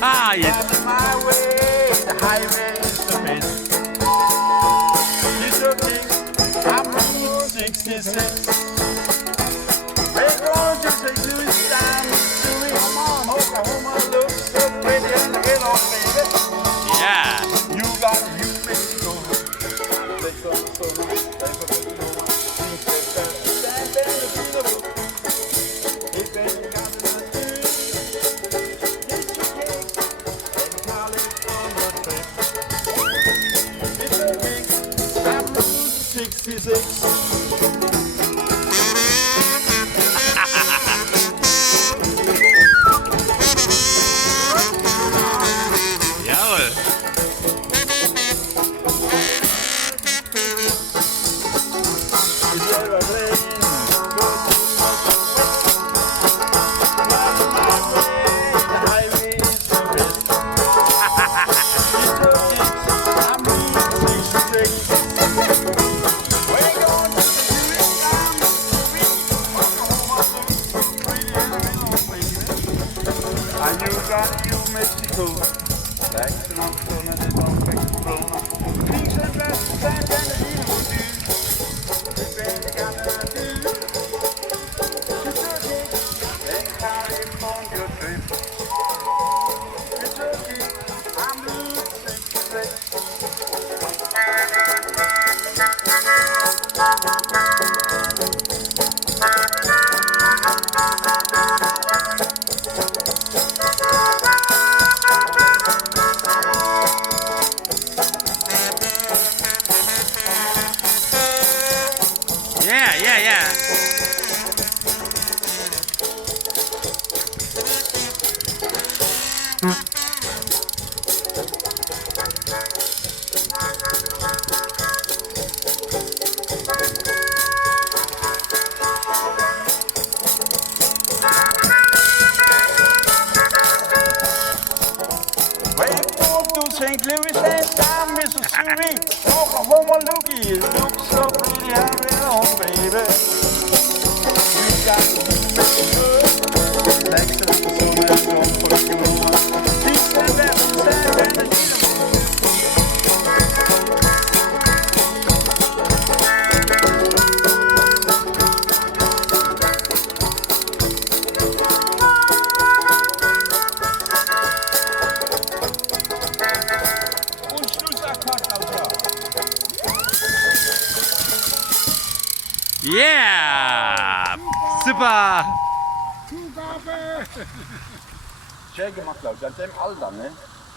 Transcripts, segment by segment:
Jetzt. My way, the highway is the best. She's looking, I'm 66. We're going to take this time to it. Oklahoma looks so pretty and the hello, baby. Yeah. You got you Mexico. Let's go, Jawohl. And you got you Mexico. Thanks and I'm still in the don't fix the corona. Peace and blessings and the evil do. The baby got to do. Then carry on your trip. It's okay, I'm losing straight. Yeah. St. Louis and down Mississippi, Oklahoma looky, looks so pretty and real, baby. You got to be good. Thanks to the song I'm going for you. Peace and blessings and the Yeah! Super! Zugabe! Schön gemacht, Klaus. An dem Alter, ne?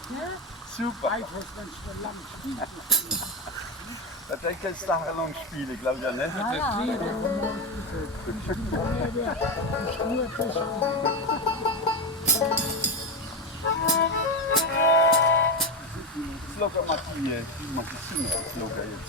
Ja? Super. Einfach, wenn es so lang spielt. Da denke ich, tagelang spielen, glaube ich, ne? Ja, ja. Locker mal die Singer, locker jetzt.